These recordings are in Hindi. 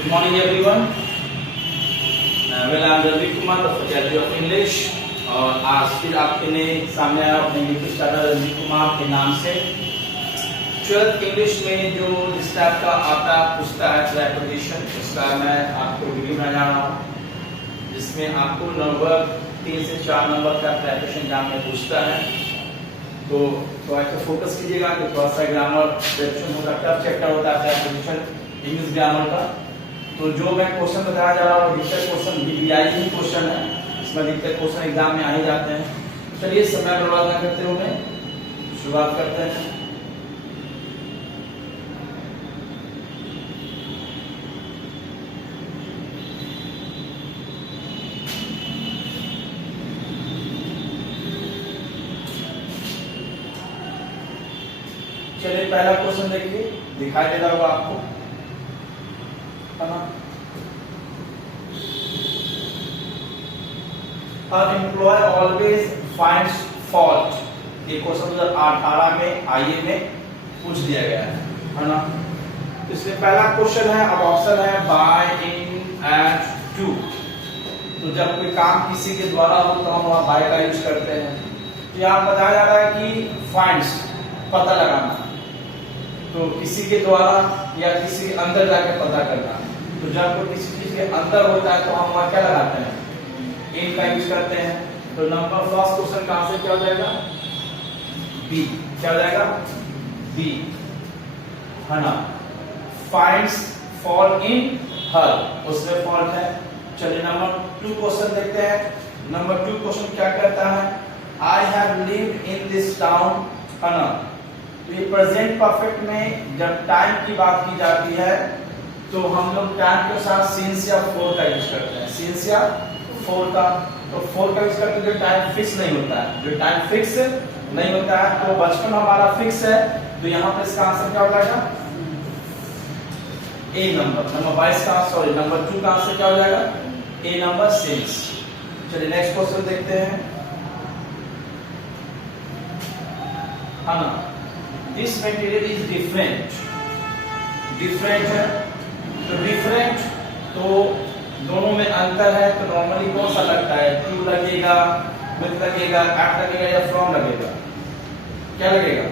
Good morning everyone. I'm Ravi Kumar, the faculty of English. और आज फिर आपके लिए सामने आया अपने यूट्यूब चैनल रवि कुमार के नाम से 12th इंग्लिश में जो इस टाइप का आता पूछता है प्रेपोजिशन, उसका मैं आपको वीडियो बनाने जा रहा हूँ, जिसमें आपको नंबर 3 से 4 नंबर का प्रेपोजिशन जहाँ में पूछता है। तो थोड़ा सा फोकस कीजिएगा कि थोड़ा सा ग्रामर प्रेपोजिशन होता है, टफ चैप्टर होता है प्रेपोजिशन इंग्लिश ग्रामर का। तो जो मैं क्वेश्चन बताया जा रहा हूँ अधिकतर क्वेश्चन बीबीआई ही क्वेश्चन है, इसमें अधिकतर क्वेश्चन एग्जाम में आ ही जाते हैं। चलिए समय बर्बाद ना करते हुए शुरुआत करते हैं। चलिए पहला क्वेश्चन देखिए, दिखाई दे रहा होगा आपको, है ना। An employee always finds fault, ये क्वेश्चन 2018 में आईए में पूछ दिया गया है ना। तो इसमें पहला क्वेश्चन है, अब ऑप्शन है बाय, इन, एट, टू। तो जब कोई काम किसी के द्वारा हो तो हम वहां बाय का यूज करते हैं। तो यहाँ बताया जा रहा है कि फाइंड्स पता लगाना, तो किसी के द्वारा या किसी के अंदर जाके पता करना। तो जब कोई किसी चीज के अंदर होता है तो हम वहां क्या लगाते हैं, इन का यूज करते हैं। तो नंबर फर्स्ट क्वेश्चन कहां से क्या हो जाएगा, बी। क्या हो जाएगा, बी, है ना। फाइंड्स फॉल्ट इन हर, उसमें फॉल्ट है। चलिए नंबर 2 क्वेश्चन देखते हैं। नंबर 2 क्वेश्चन क्या कहता है, I have lived in this town, है ना। तो ये प्रेजेंट परफेक्ट में जब टाइम की बात की जाती है तो हम लोग टाइम के साथ सिंस या फॉर का यूज करते हैं, सिंस या फॉर का। तो फॉर का यूज करते जो टाइम फिक्स नहीं होता है, जो टाइम फिक्स नहीं होता है। तो बचपन हमारा फिक्स है, तो यहाँ पे इसका आंसर क्या हो जाएगा, ए नंबर। नंबर 22 का, सॉरी नंबर 2 का आंसर क्या हो जाएगा, ए नंबर, सिंस। चलिए नेक्स्ट क्वेश्चन देखते हैं, है ना। This material is different, different है। तो डिफरेंट तो दोनों में अंतर है, तो नॉर्मली कौन सा लगता है, टू लगेगा, विद लगेगा, एट लगेगा या फ्रॉम लगेगा, क्या लगेगा,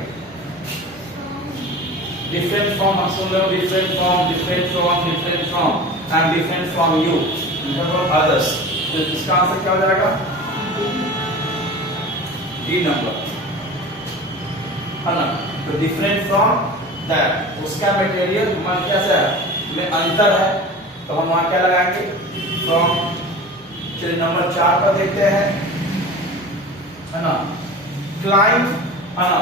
डिफरेंट फ्रॉम। हम सुन रहे हो different from, different from, different from and different from you, from others. तो इसका आंसर क्या हो जाएगा, डी नंबर, है ना। तो डिफरेंट फ्रॉम दैट, उसका मटेरियल हमारा कैसा है, में अंतर है, तो हम वहां क्या लगाएंगे, फ्रॉम। चलिए नंबर 4 पर देखते हैं, है ना। क्लाइंब, है ना।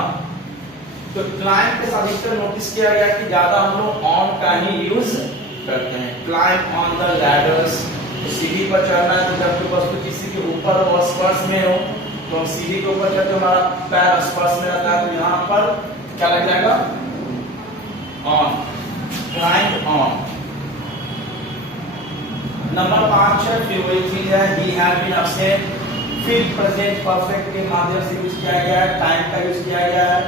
तो क्लाइंब के साथ अधिकतर नोटिस किया गया कि ज्यादा हम लोग ऑन का ही यूज करते हैं। क्लाइंब ऑन द लैडर्स, तो सीढ़ी पर चढ़ना है। तो जब कोई वस्तु किसी के ऊपर हो, स्पर्श में हो, तो हम सीढ़ी के ऊपर चढ़ते हमारा पैर स्पर्श में रहता है, तो यहाँ पर क्या लग जाएगा, ऑन, क्लाइंब ऑन। नंबर 5 है, फिर वही चीज है, ही हैड बीन एब्सेंट। फिर प्रेजेंट परफेक्ट के माध्यम से यूज किया गया है, टाइम का यूज किया गया है।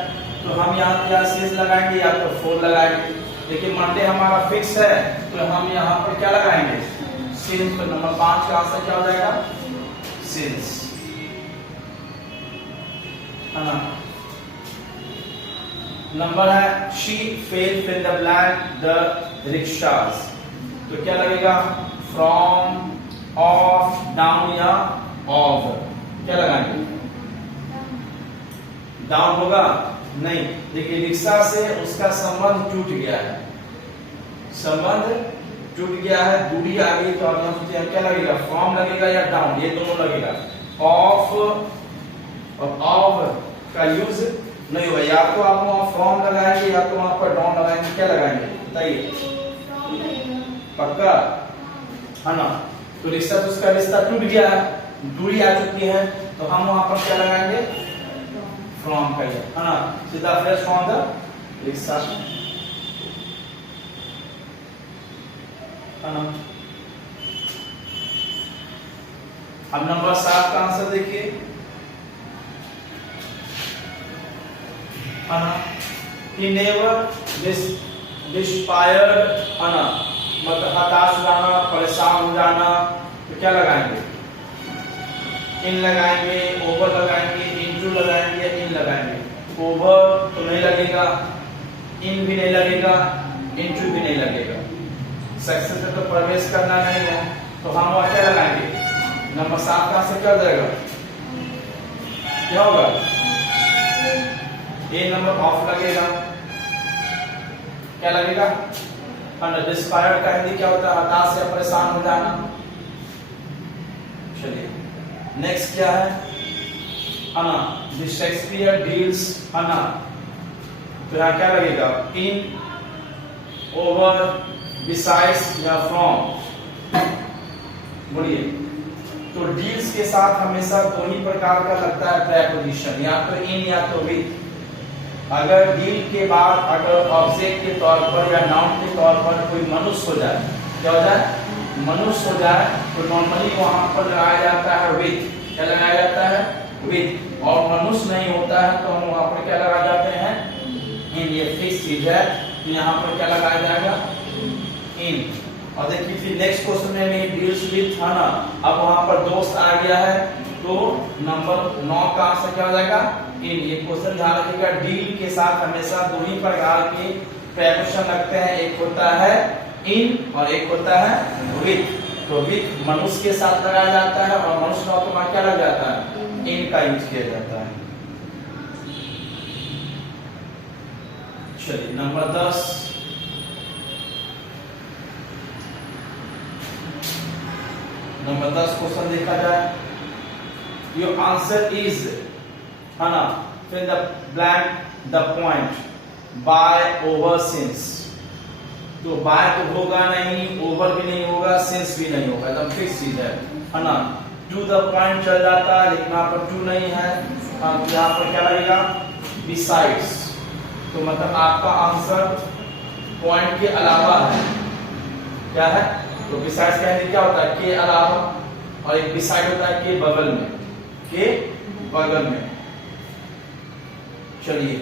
तो हम यहाँ या सिंस लगाएंगे या तो फॉर लगाएंगे। लेकिन मंडे हमारा फिक्स है, तो हम यहाँ पर क्या लगाएंगे, सिंस। तो नंबर 5 का आंसर क्या हो जाएगा, सिंस, है ना। नंबर है, she fail in the blank the rickshaws. तो क्या लगेगा, फ्रॉम, ऑफ, डाउन या ऑफ, क्या लगाएंगे, डाउन होगा नहीं। देखिए रिक्शा से उसका संबंध टूट गया है, संबंध टूट गया है, दूरी आ गई। तो अब हम सोचते हैं क्या लगेगा, फ्रॉम लगेगा या डाउन, ये दोनों लगेगा। ऑफ और ऑफ का यूज नहीं होगा, या तो आप वहां फ्रॉम लगाएंगे या तो वहां पर डाउन लगाएंगे, क्या लगाएंगे बताइए, पक्का, है ना। तो रिश्ता, तो उसका रिश्ता टूट गया है, दूरी आ चुकी है, तो हम वहां पर क्या लगाएंगे, फ्रॉम का, है ना। सीधा फ्रेश फ्रॉम द रिक्शा, है ना। अब नंबर 7 का आंसर देखिए, He never despaired, मतलब हताश हो जाना, परेशान हो जाना, तो क्या लगाएंगे? इन लगाएंगे, ओवर लगाएंगे, इनटू लगाएंगे, इन लगाएंगे। ओवर तो नहीं लगेगा, इन भी नहीं लगेगा, इनटू भी नहीं लगेगा। सक्सेस में तो प्रवेश करना नहीं है, तो हम वहां क्या लगाएंगे? नंबर 7 कहां से क्या हो जाएगा? क्या होगा? ए नंबर ऑफ लगेगा। क्या लगेगा? डिस्पायर्ड का हिंदी क्या होता है? हताश या परेशान हो जाना। चलिए नेक्स्ट क्या है? अना द शेक्सपियर डील्स अना, तो यहाँ क्या लगेगा? इन, ओवर, बिसाइड्स या फ्रॉम। बोलिए। तो डील्स के साथ हमेशा दो ही प्रकार का लगता है प्रेपोजिशन, या तो इन या तो विद। अगर डील के बाद अगर ऑब्जेक्ट के तौर पर या नाउन के तौर पर कोई मनुष्य हो जाए, क्या हो जाए? मनुष्य हो जाए, तो नॉर्मली वहां पर लगाया जाता है विद। क्या लगाया जाता है? विद। और मनुष्य नहीं होता है तो हम वहां पर क्या लगा जाते हैं? इन। ये फिक्स चीज है, तो यहाँ पर क्या लगाया जाएगा? इन। और देखिए फिर नेक्स्ट क्वेश्चन में डील्स विद था ना, अब वहां पर दोस्त आ गया है, तो नंबर 9 का आंसर क्या हो जाएगा? इन। ये क्वेश्चन ध्यान रखिएगा, डील के साथ हमेशा दो ही प्रकार के प्रेपोजिशन लगते हैं, एक होता है इन और एक होता है विद। तो विद मनुष्य के साथ लगाया जाता है और मनुष्य का तो क्या लग जाता है? इन का यूज किया जाता है। चलिए नंबर 10, नंबर 10 क्वेश्चन देखा जाए। योर आंसर इज, है ना, फिर the blank the point, by, over, since. तो बाय तो होगा नहीं, ओवर भी नहीं होगा, सिंस भी नहीं होगा, एकदम फिक्स चीज है ना। टू द पॉइंट चल जाता है, लेकिन यहाँ पर टू नहीं है, यहाँ पर क्या लगेगा? बिसाइड्स। तो मतलब आपका आंसर पॉइंट के अलावा है। क्या है? तो बिसाइड्स कहने क्या होता है? के अलावा, और एक बिसाइड होता है के बगल में, के बगल में। चलिए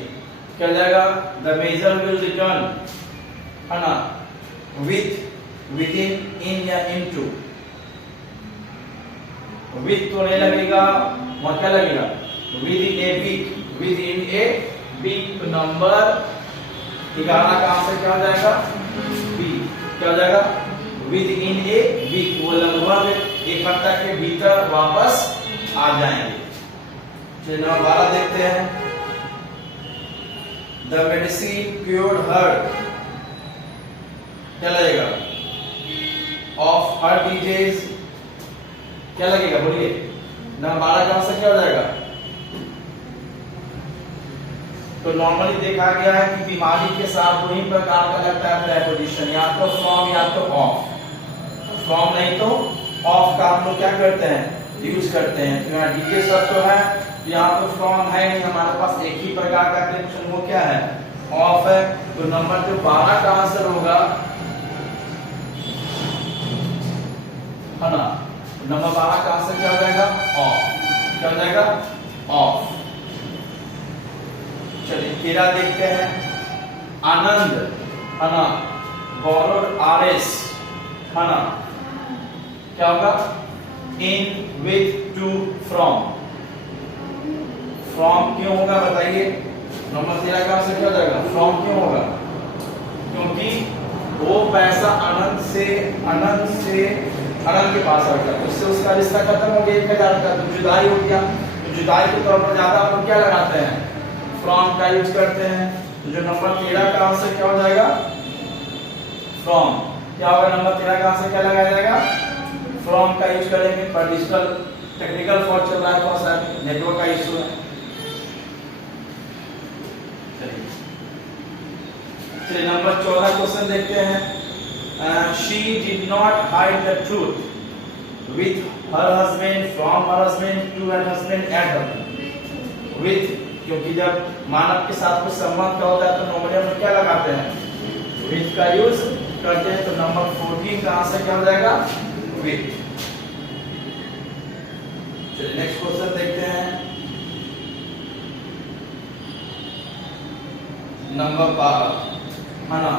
क्या जाएगा? द मेजर विल रिटर्न, है ना, विथ, विदिन, इन या इनटू। विथ तो नहीं लगेगा, वहां क्या लगेगा? Within a week, within a week. तो नंबर 11 का आंसर क्या हो जाएगा? बी। क्या हो जाएगा? Within a week. वो लगभग एक हफ्ता के भीतर वापस आ जाएंगे। चलिए नंबर 12 देखते हैं। द मेडिसिन क्योर्ड हर, क्या लगेगा? Of her disease. क्या लगेगा? बोलिए। नंबर 12 का आंसर क्या हो जाएगा? तो नॉर्मली देखा गया है कि बीमारी के साथ दो ही प्रकार का लगता है प्रेपोजिशन, या तो फ्रॉम या तो ऑफ। फ्रॉम नहीं तो ऑफ का हम लोग क्या करते हैं? यूज करते हैं। तो यहाँ डीजे सब तो है, यहाँ तो फ्रॉम है नहीं, हमारे पास एक ही प्रकार का प्रेपोजिशन, वो क्या है? ऑफ है। तो नंबर जो 12 का आंसर होगा, है ना, नंबर 12 का आंसर क्या हो जाएगा? ऑफ। क्या हो जाएगा? ऑफ। चलिए 13 देखते हैं। आनंद, है ना, borrowed RS, है ना, क्या होगा? इन, विथ, टू, फ्रॉम। फ्रॉम क्यों होगा बताइए? नंबर 13 का आंसर क्या हो जाएगा? फ्रॉम क्यों होगा? क्योंकि वो पैसा अनंत के पास आ गया, उससे उसका रिश्ता खत्म हो गया 1000 का, तो जुदाई हो गया। तो जुदाई के तौर पर ज्यादा हम क्या लगाते हैं? फ्रॉम का यूज करते हैं। तो जो नंबर 13 का आंसर क्या हो जाएगा? फ्रॉम। क्या होगा? नंबर 13 का आंसर क्या लगाया जाएगा? फ्रॉम का यूज करेंगे। पर डिजिटल टेक्निकल फॉल्ट चल रहा है, कौन सा नेटवर्क का इशू है। चलिए नंबर 14 क्वेश्चन देखते हैं। She did not hide the truth with her husband, from her husband, to her husband, at her husband. With, क्योंकि जब मानव के साथ कुछ संबंध का होता है तो नॉर्मली हम क्या लगाते हैं? with का यूज करते हैं। तो नंबर 14 का आंसर क्या हो जाएगा? with। चलिए नेक्स्ट क्वेश्चन देखते हैं। नंबर 12, है ना,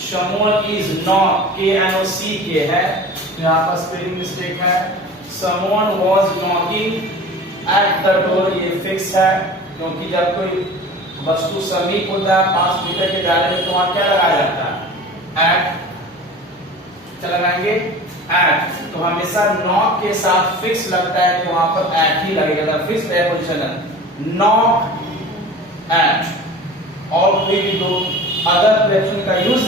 someone is knock, K-N-O-C-K है, तो यहाँ पर स्पेलिंग मिस्टेक है। someone was knocking at the door, ये फिक्स है, क्योंकि जब कोई वस्तु समीप होता है 5 मीटर के दायरे में तो वहां क्या लगाया जाता है? at, क्या लगाएंगे? at, तो हमेशा knock के साथ फिक्स लगता है तो वहां पर at ही लगेगा, फिक्स प्रीपोजिशन है। knock at, और कोई भी दो अदर प्रीपोजिशन का यूज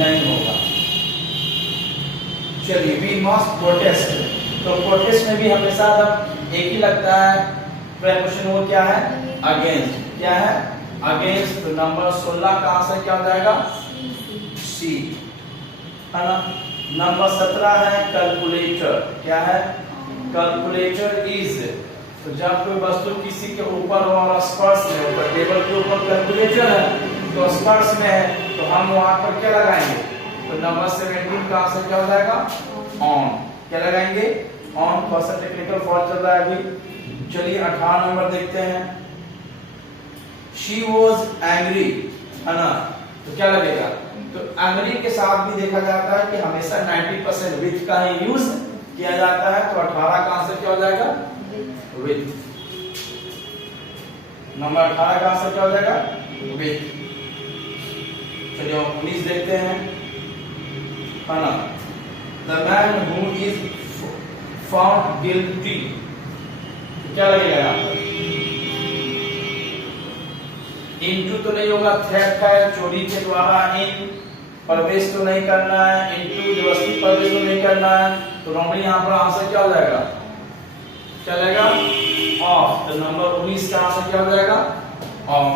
नहीं होगा। चलिए, वी मस्ट प्रोटेस्ट, तो प्रोटेस्ट में भी हमेशा जब एक ही लगता है प्रीपोजिशन, वो क्या है? अगेंस्ट। क्या है? अगेंस्ट। तो नंबर 16 का आंसर क्या हो जाएगा? सी, है ना। नंबर 17 है कैलकुलेटर। क्या है? कैलकुलेटर इज, तो जब कोई वस्तु किसी के ऊपर हो और स्पर्श में, ऊपर टेबल के ऊपर कैलकुलेटर है तो स्पर्श में है, तो हम वहां पर क्या लगाएंगे? तो नंबर 17 का आंसर क्या हो जाएगा? ऑन। क्या लगाएंगे? ऑन। थोड़ा सा टेक्निकल फॉल्ट चल रहा है अभी। चलिए 18 नंबर देखते हैं। शी वॉज एंग्री, है ना, तो क्या लगेगा? तो एंग्री के साथ भी देखा जाता है कि हमेशा 90% विथ का ही यूज किया जाता है, तो 18 का आंसर क्या हो जाएगा? विथ। नंबर 18 का आंसर क्या हो जाएगा? विथ। चलिए 19 देखते हैं, है ना। The man who is found guilty, क्या लगेगा यहाँ पर? इनटू तो नहीं होगा, थेफ्ट है, चोरी के द्वारा इन प्रवेश तो नहीं करना है, इनटू व्यवस्थित प्रवेश तो नहीं करना है, तो नॉर्मली यहाँ पर आंसर क्या हो जाएगा? क्या लगेगा? ऑफ। तो नंबर 19 का आंसर क्या हो जाएगा? ऑफ।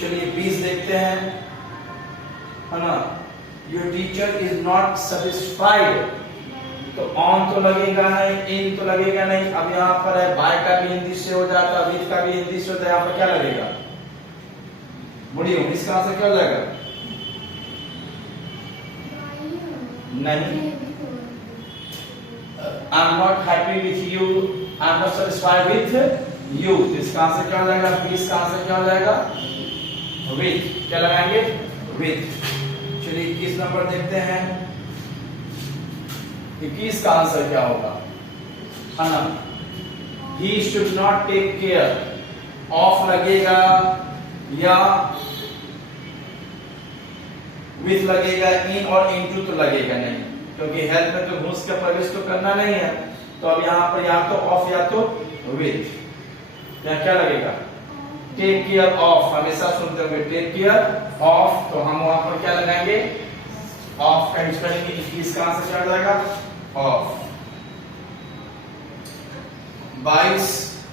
चलिए 20 देखते हैं, है ना। Your teacher is not satisfied, तो ऑन तो लगेगा नहीं, इन तो लगेगा नहीं। अब यहाँ पर है बाय का भी हिंदी से हो जाता है, विथ का भी हिंदी से होता है, यहाँ पर क्या लगेगा? बोलिए 19 का आंसर क्या हो जाएगा? नहीं। I am not happy with you, I am not satisfied with you, इसका आंसर क्या हो जाएगा? 20 का आंसर क्या हो जाएगा? विथ। क्या लगाएंगे? विथ। चलिए 21 नंबर देखते हैं, 21 का आंसर क्या होगा, है ना। He should not take care, of लगेगा या विथ लगेगा, इन और इनटू तो लगेगा नहीं, क्योंकि हेल्प में तो घुस के प्रवेश तो करना नहीं है, तो अब यहाँ पर या तो ऑफ या तो विथ। यहाँ क्या लगेगा? टेक केयर ऑफ, हमेशा सुनते होंगे टेक केयर ऑफ, तो हम वहां पर क्या लगाएंगे? ऑफ का यूज करेंगे। 21 का आंसर क्या हो जाएगा? ऑफ। 22,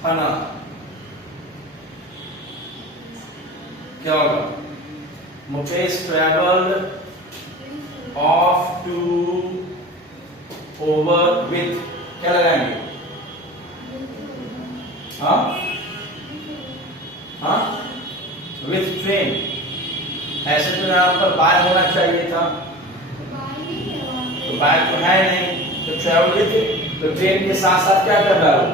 है ना, क्या होगा? Mukesh travelled off to over with, क्या लगाएंगे? हाँ हाँ, विथ ट्रेन। ऐसे तो यहाँ पर बाय होना चाहिए था, तो बाय तो है नहीं, तो ट्रेवल विथ, तो ट्रेन के साथ साथ क्या कर रहा है?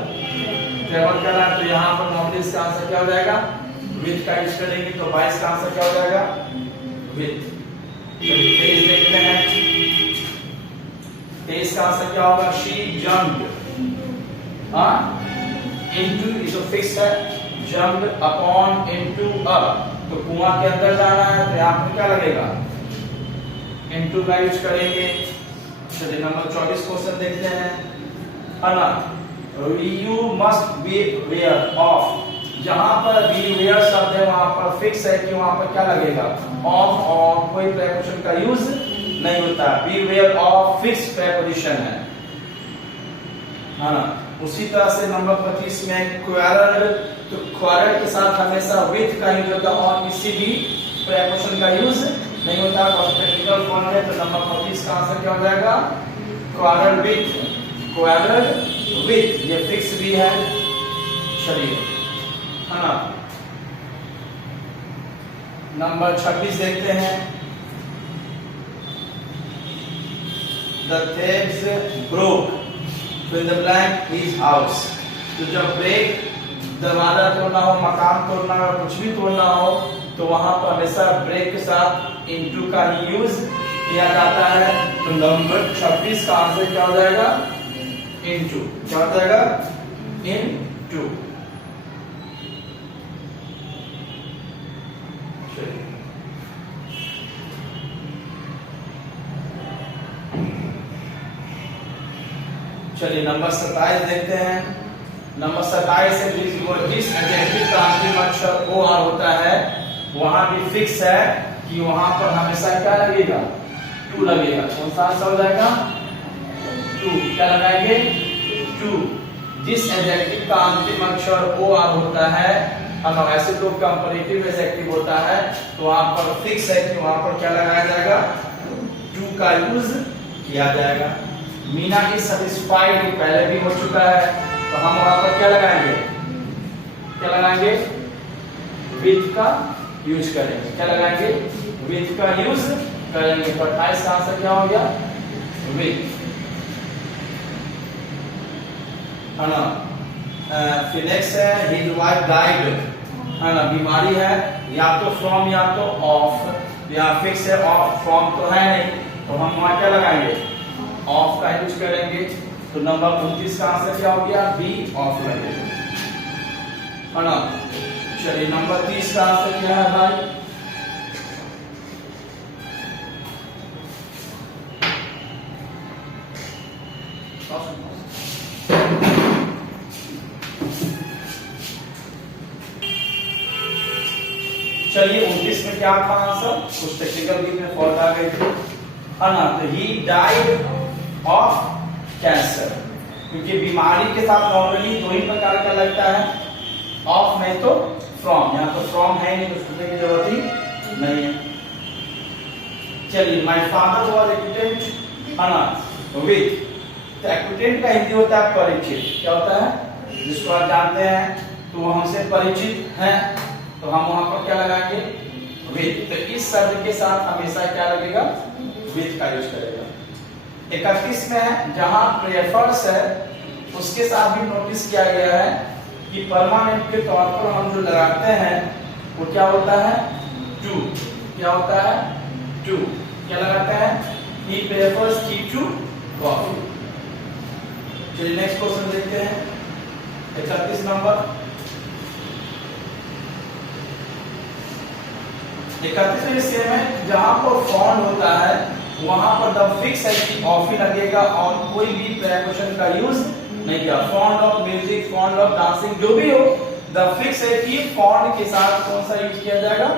ट्रेवल कर रहा है, तो यहाँ पर नॉर्मली इसका आंसर क्या हो जाएगा? विथ का यूज करेंगे, तो 22 का आंसर क्या हो जाएगा? विथ। 23 देखते हैं, 23 का आंसर क्या होगा? शी जंप्ड, हाँ, इनटू इज फिक्स है, जंप्ड अपॉन इनटू अप, तो कुआं के अंदर जाना है, तो यहाँ पर क्या लगेगा? इनटू का यूज करेंगे। चलिए नंबर 24 क्वेश्चन देखते हैं, है ना। You must beware of, जहां पर बी वेयर शब्द है वहां पर फिक्स है कि वहां पर क्या लगेगा? ऑफ, और कोई प्रीपोजिशन का यूज नहीं होता। Beware of fix preposition है ना। उसी तरह से नंबर 25 में क्वारल, तो क्वारल के साथ हमेशा विथ का यूज होता है और किसी भी प्रीपोजिशन का यूज नहीं होता। टेक्निकल फॉर्म है, तो नंबर 25 का आंसर क्या हो जाएगा? Quarrel with. क्वारल विथ, ये फिक्स भी है। चलिए, है ना। नंबर 26 देखते हैं, The thieves broke in the blank his house, तो जब ब्रेक दरवाजा तोड़ना हो, मकान तोड़ना हो, कुछ भी तोड़ना हो, तो वहां पर हमेशा ब्रेक के साथ इनटू का ही यूज किया जाता है। तो नंबर 26 का आंसर क्या हो जाएगा? इनटू। क्या हो जाएगा? इनटू। चलिए नंबर 27 देखते हैं। नंबर 27 से जिस एडजेक्टिव का अंतिम अक्षर ओ आर होता है वहां भी फिक्स है कि वहां पर हमेशा क्या लगेगा? टू लगेगा। कौन सा आंसर हो जाएगा? टू। क्या लगाएंगे? टू। जिस एडजेक्टिव का अंतिम अक्षर ओ आर होता है, ऐसे तो कंपैरेटिव एडजेक्टिव होता है, तो वहां पर फिक्स है कि वहां पर क्या लगाया जाएगा? टू का यूज किया जाएगा। मीना इज सैटिस्फाइड पहले भी हो चुका है, तो हम वहां पर क्या लगाएंगे? क्या लगाएंगे? विथ का यूज करेंगे। क्या लगाएंगे? विथ का यूज करेंगे। तो 28 का आंसर क्या हो गया? विथ, है ना। फिर नेक्स्ट है हिज वाइफ डाइड, है ना। बीमारी है, या तो फ्रॉम या तो ऑफ। यहाँ फिक्स है, ऑफ फ्रॉम तो है नहीं, तो हम वहां क्या लगाएंगे? ऑफ का यूज करेंगे। तो नंबर 29 का आंसर क्या हो गया? बी, ऑफ लगेगा, है ना। चलिए नंबर 30 का आंसर क्या है भाई? चलिए 29 में क्या था आंसर? कुछ टेक्निकल बीच में फॉल्ट आ गई थी, है ना। तो ही डाइड ऑफ कैंसर, क्योंकि बीमारी के साथ नॉर्मली दो ही प्रकार का लगता है, ऑफ नहीं तो फ्रॉम। यहाँ तो फ्रॉम है नहीं, तो सोचने की जरूरत ही नहीं है। चलिए माय फादर वाज एक्विटेंट, है ना, विथ। तो एक्विटेंट का हिंदी होता है परिचित। क्या होता है? जिसको आप जानते हैं, तो वो हमसे परिचित हैं, तो हम वहां पर क्या लगाएंगे? विथ। तो इस शब्द के साथ हमेशा क्या लगेगा? विथ का यूज करेगा। 31 में है, जहां प्रेफर्स है उसके साथ भी नोटिस किया गया है कि परमानेंट के तौर पर हम जो लगाते हैं वो क्या होता है? टू। क्या होता है? टू। क्या लगाते हैं? He prefers tea to coffee. चलिए नेक्स्ट क्वेश्चन देखते हैं। 31 नंबर। 31 में सेम है, जहां पर फाउंड होता है वहां पर द फिक्स है कि ऑफ ही लगेगा और कोई भी प्रीपोजिशन का यूज नहीं किया। Found of music, found of dancing, जो भी हो, द फिक्स है कि फाउंड के साथ कौन सा यूज किया जाएगा?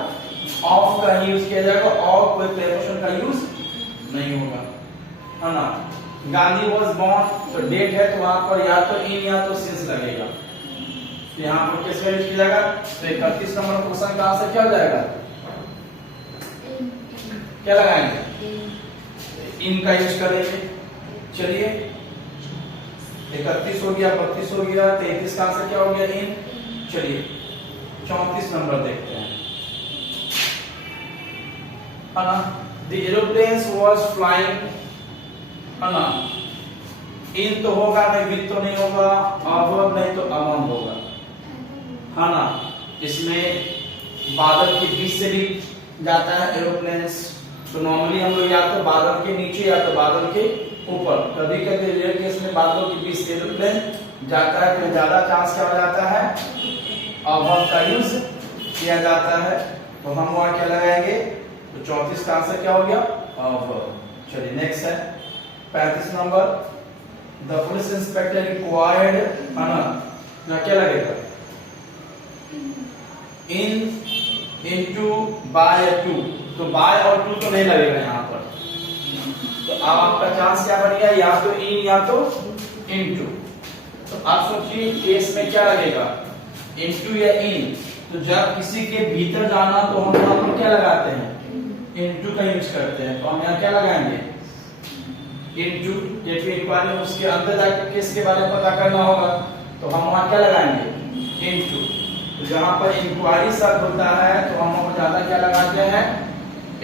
ऑफ का ही यूज किया जाएगा और कोई प्रीपोजिशन का यूज नहीं होगा, है ना। गांधी वाज बोर्न, तो डेट है, तो वहां पर या तो इन या तो सिंस लगेगा। यहाँ पर किसका यूज किया जाएगा? तो 31 नंबर क्वेश्चन का आंसर क्या हो जाएगा? क्या लगाएंगे? इन का यूज करेंगे। चलिए 31 हो गया, 32 हो गया, 33 का आंसर क्या हो गया? इन। चलिए 34 नंबर देखते हैं, है ना। The aeroplanes was flying, है ना। इन तो होगा नहीं, विथ तो नहीं होगा, अबव नहीं तो अमंग होगा, है ना। इसमें बादल के बीच से भी जाता है एरोप्लेन्स, तो नॉर्मली हम लोग या तो बादल के नीचे या तो बादल के ऊपर, कभी कभी रेयर केस में बादलों के बीच से एरोप्लेन जाता है, तो ज्यादा चांस क्या हो जाता है? अबव का यूज किया जाता है। तो हम वहां क्या लगाएंगे? तो 34 का आंसर क्या हो गया? अबव। चलिए नेक्स्ट है 35 number. The police inspector required, है ना, क्या लगेगा? इन, इनटू, बाय, टू। तो बाय और टू तो नहीं लगेगा यहाँ पर, तो अब आपका चांस क्या बन गया? या तो इन या तो इनटू। तो आप सोचिए केस में क्या लगेगा? इनटू या इन। तो जब किसी के भीतर जाना तो हम यहाँ पर क्या लगाते हैं? इनटू का यूज करते हैं। तो हम यहाँ क्या लगाएंगे? इनटू। इंक्वायरी उसके अंदर जाकर केस के बारे में पता करना होगा, तो हम वहां क्या लगाएंगे? इनटू। तो जहां पर इंक्वायरी शब्द होता है तो हम वहां ज्यादा क्या लगाते हैं?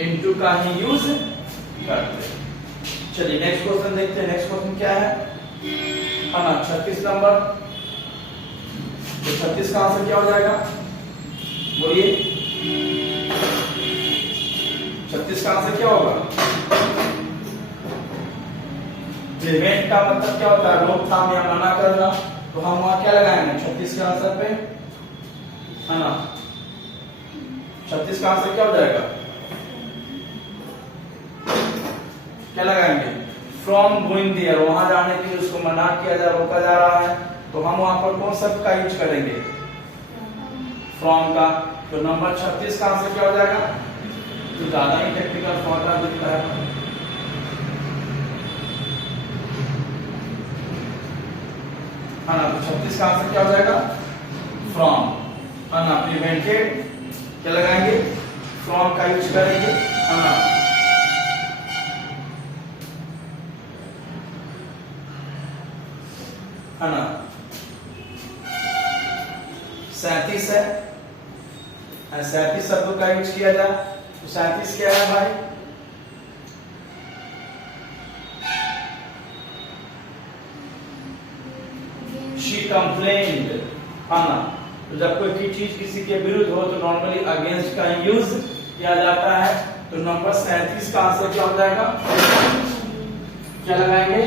इनटू का ही यूज करते हैं। चलिए नेक्स्ट क्वेश्चन देखते हैं। नेक्स्ट क्वेश्चन क्या है? है ना 36 नंबर। तो 36 का आंसर क्या हो जाएगा? बोलिए। 36 36 का आंसर क्या होगा? प्रिवेंट का मतलब क्या होता है? रोकथाम या मना करना। तो हम वहां क्या लगाएंगे 36 के आंसर पे, है ना? 36 का आंसर क्या हो जाएगा? क्या लगाएंगे? फ्रॉम गोइंग देयर, वहां जाने के लिए उसको मना किया जा, रोका जा रहा है। तो हम वहां पर कौन शब्द का यूज करेंगे? फ्रॉम का। तो नंबर 36 का आंसर क्या हो जाएगा? तो ज्यादा ही टेक्निकल फॉर्मूला दिखता है। हाँ ना, तो 36 का आंसर क्या हो जाएगा? फ्रॉम, है ना? प्रिवेंटेड क्या लगाएंगे? फ्रॉम का यूज करेंगे, है ना? है ना? 37 है, 37 शब्द का यूज किया जाए। तो 37 क्या है भाई? शी कंप्लेन्ड, है ना? तो जब कोई चीज किसी के विरुद्ध हो तो नॉर्मली अगेंस्ट का यूज किया जाता है। तो नंबर 37 का आंसर क्या हो जाएगा? क्या लगाएंगे?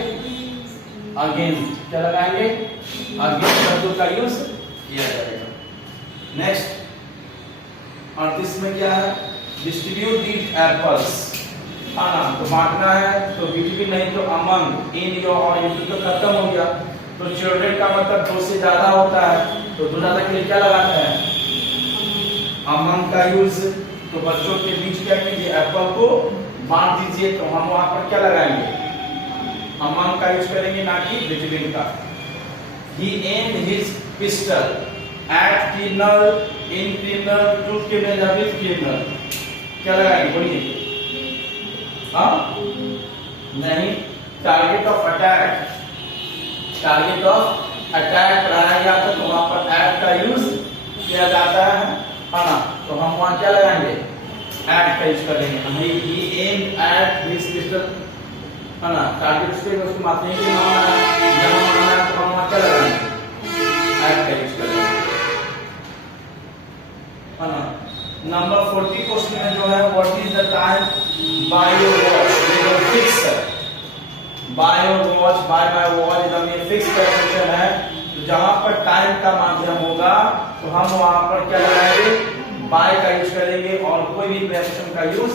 अगेंस्ट। क्या लगाएंगे? अगेंस्ट शब्द का यूज किया जाएगा। नेक्स्ट 38 में क्या है? डिस्ट्रीब्यूट दीज एप्पल्स, है ना? तो बांटना है, तो बिटवीन नहीं तो अमंग, इन योर और इन तो खत्म हो गया। तो चिल्ड्रन का मतलब 2 से ज्यादा होता है, तो 2 ज्यादा के लिए क्या लगाते हैं? अमंग का यूज। तो बच्चों के बीच क्या कीजिए? एप्पल को बांट दीजिए। तो हम वहां पर क्या लगाएंगे? अमंग का यूज करेंगे, ना कि बिटवीन का। He aimed his pistol at criminal, in criminal, to criminal, with criminal. क्या लगाएंगे? बोलिए। हाँ? नहीं, target of attack, target of attack बनाया गया था, तो वहां पर एट का यूज किया जाता है ना? तो हम वहां क्या लगाएंगे? एट का यूज करेंगे। He aimed at his pistol, है ना? टारगेट से उसको मारने के लिए मारना है, जहां मारना है तो हम वहां क्या लगाएंगे? एट का यूज करेंगे, है ना? नंबर 40 क्वेश्चन में जो है, what is the time by your watch? ये जो फिक्स है, by your watch, by my watch, एकदम ये फिक्स क्वेश्चन है। तो जहां पर टाइम का माध्यम होगा तो हम वहां पर क्या लगाएंगे? बाय का यूज करेंगे, और कोई भी प्रेपोजिशन का यूज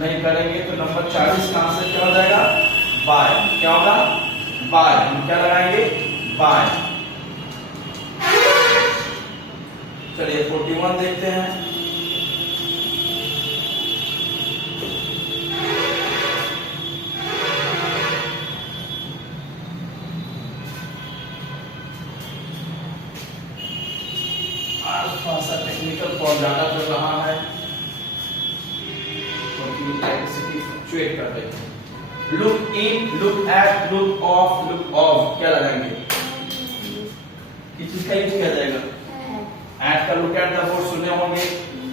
नहीं करेंगे। तो नंबर 40 का आंसर क्या हो जाएगा? बाय। क्या होगा? बाय। हम क्या लगाएंगे? बाय। चलिए 41 देखते हैं। थोड़ा सा टेक्निकल फॉर ज्यादा चल रहा है, क्योंकि इलेक्ट्रिसिटी फ्लक्चुएट कर रही है। Look in, look at, look of, look of क्या लगाएंगे? किस चीज का यूज किया जाएगा? एट का। लुक एट द बोर्ड सुने होंगे,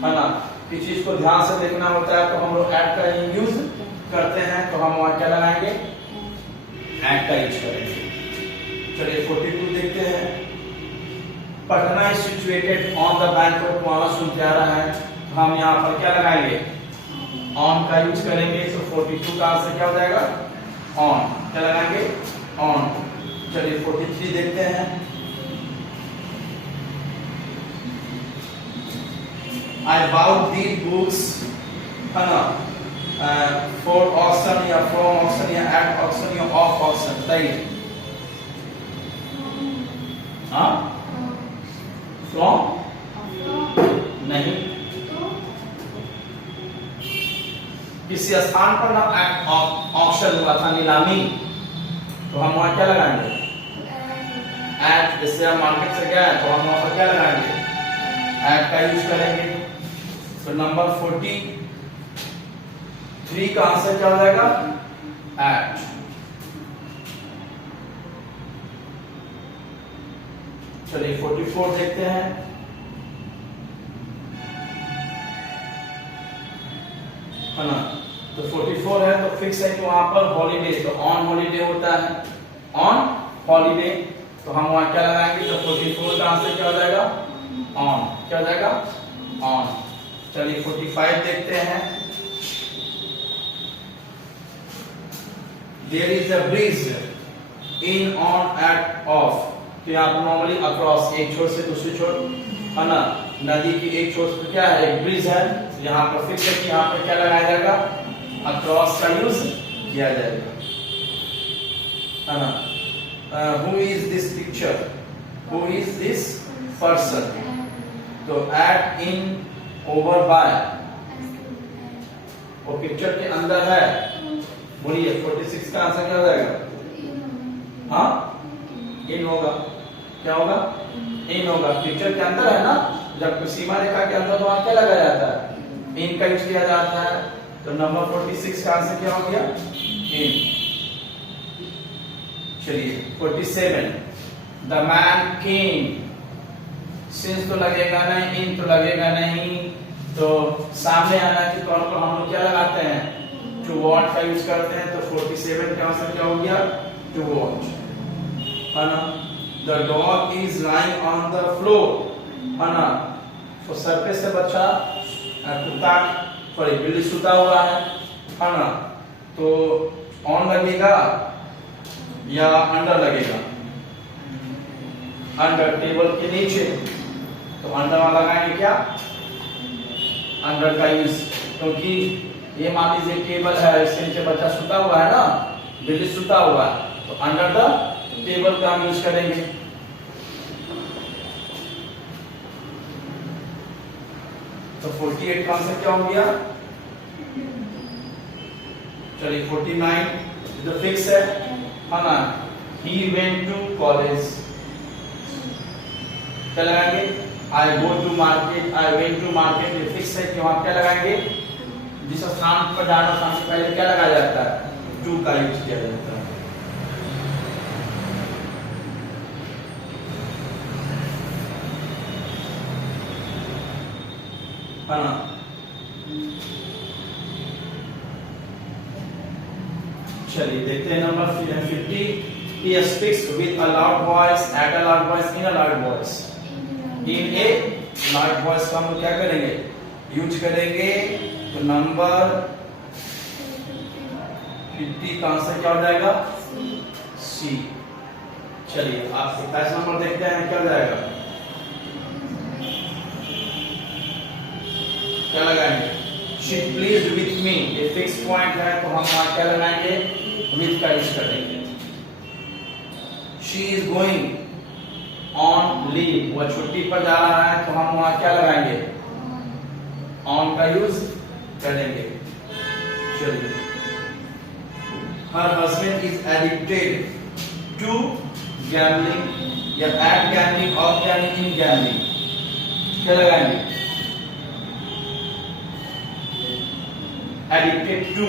है ना? किसी चीज को ध्यान से देखना होता है तो हम लोग एट का यूज करते हैं। तो हम वहां क्या लगाएंगे? एट का यूज करेंगे। चलिए 42 देखते हैं। Patna is situated on the bank of monsoon प्यारा है, तो हम यहाँ पर क्या लगाएंगे? ऑन का यूज करेंगे। तो 42 का आंसर क्या हो जाएगा? ऑन। क्या लगाएंगे? ऑन। चलिए 43 देखते हैं। आई बाउट दी बुक्स, है ना? फॉर ऑक्शन या फ्रॉम ऑक्शन या एट ऑक्शन या ऑफ ऑक्शन, सही? हाँ? फ्रॉम नहीं, किसी स्थान पर ना ऑक्शन हुआ था, नीलामी, तो हम वहां क्या लगाएंगे? एट। जैसे हम मार्केट से गए तो हम वहां पर क्या लगाएंगे? एट का यूज करेंगे। तो नंबर 43 का आंसर क्या हो जाएगा? एट। चलिए 44 देखते हैं। है ना? तो 44 है तो फिक्स है कि वहां पर हॉलीडे, तो ऑन हॉलीडे होता है, ऑन हॉलीडे। तो हम वहां क्या लगाएंगे? तो 44 का आंसर क्या हो जाएगा? ऑन। क्या हो जाएगा? ऑन। चलिए 45 देखते हैं। There is a bridge in on at of, तो यहाँ पर नॉर्मली अक्रॉस, एक छोर से दूसरी छोर है ना, नदी की एक छोर से क्या है, एक ब्रिज है, यहाँ पर फिक्स है कि यहाँ पर क्या लगाया जाएगा, अक्रॉस का यूज किया जाएगा, है ना। Who is this picture, who is this person, तो एट, इन, ओवर, बाय, वो पिक्चर के अंदर है, बोलिए 46 का आंसर क्या हो जाएगा, हाँ इन होगा, क्या होगा, इन होगा, पिक्चर के अंदर है ना, जब सीमा रेखा के अंदर तो वहां क्या लगाया जाता है, इन का यूज किया जाता है, तो नंबर 46 का आंसर क्या हो गया, इन। चलिए 47, द मैन केम, सिंस तो लगेगा नहीं, इन तो लगेगा नहीं, तो सामने आना के तौर पर हम लोग क्या लगाते हैं, टू वॉट का यूज करते हैं, तो 47 का आंसर क्या हो गया, टू वॉट, है ना। The dog is lying on the floor, है ना, तो सरफेस से बच्चा कुत्ता सॉरी बिल्ली सुता हुआ है ना, तो ऑन लगेगा या अंडर लगेगा, अंडर, टेबल के नीचे, तो अंडर वाला लगाएंगे क्या, अंडर का यूज, क्योंकि ये मान लीजिए टेबल है, इसके नीचे बच्चा सुता हुआ है ना, बिल्ली सुता हुआ है, तो अंडर द टेबल का हम यूज करेंगे। तो 48 का आंसर क्या हो गया, चलिए 49 जो फिक्स है ना, ही वेंट टू कॉलेज, क्या लगाएंगे, I go to market, I went to market, ये फिक्स है कि वहां क्या लगाएंगे, जिस स्थान पर जाना स्थान से पहले क्या लगाया जाता है, टू का यूज किया जाता है। ना चलिए देखते हैं number 50, he speaks with a loud voice, at a loud voice, in a loud voice, in a loud voice का हम क्या करेंगे, यूज करेंगे, तो नंबर 50 का आंसर क्या हो जाएगा, सी। चलिए आप 27 नंबर देखते हैं क्या हो जाएगा, क्या लगाएंगे, she pleased with me, ये फिक्स पॉइंट है, तो हम वहां क्या लगाएंगे, with का यूज करेंगे। she is going on leave, वह छुट्टी पर जा रहा है, तो हम वहां क्या लगाएंगे, on का यूज करेंगे। चलिए her husband is addicted to gambling, या at gambling, of gambling, in gambling, क्या लगाएंगे, addicted to